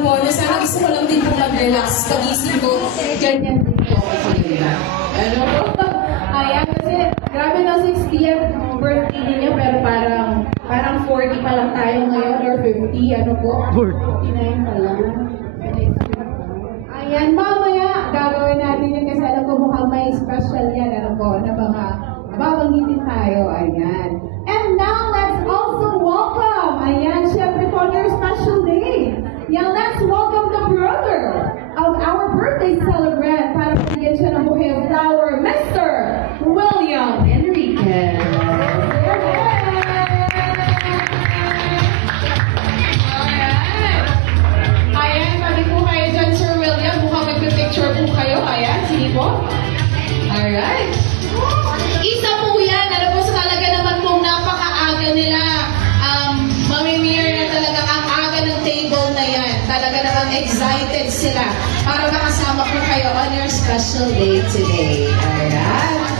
lang po, na sana gusto ko lang din po mag-relax. Pag-isip ko, ganyan din po ako kanila. Ano po? Ayan, kasi grabe na 6 p.m. birthday niya, pero parang 40 pa lang tayo ngayon, or 50, ano po? 49 pa lang. Ayan, mamaya, gagawin natin yan kasi alam ko mukhang may special yan, ano po, na mga babanggitin tayo, ayan. And now, let's also welcome, ayan, syempre po on your special day. Yan, let's welcome the brother of our birthday celebrant para bigyan siya ng bouquet of flower, Mr. William Enriquez. Ayan, sabi po kayo dyan, Sir William. Mukhang magpipicture po kayo. Ayan, sige po. Alright. Isa po yan. Alam po sa talaga naman pong napakaaga nila. Mamimir na talaga ang aga ng table na yan. Talaga naman excited sila para makasama po kayo on your special day today. Alright.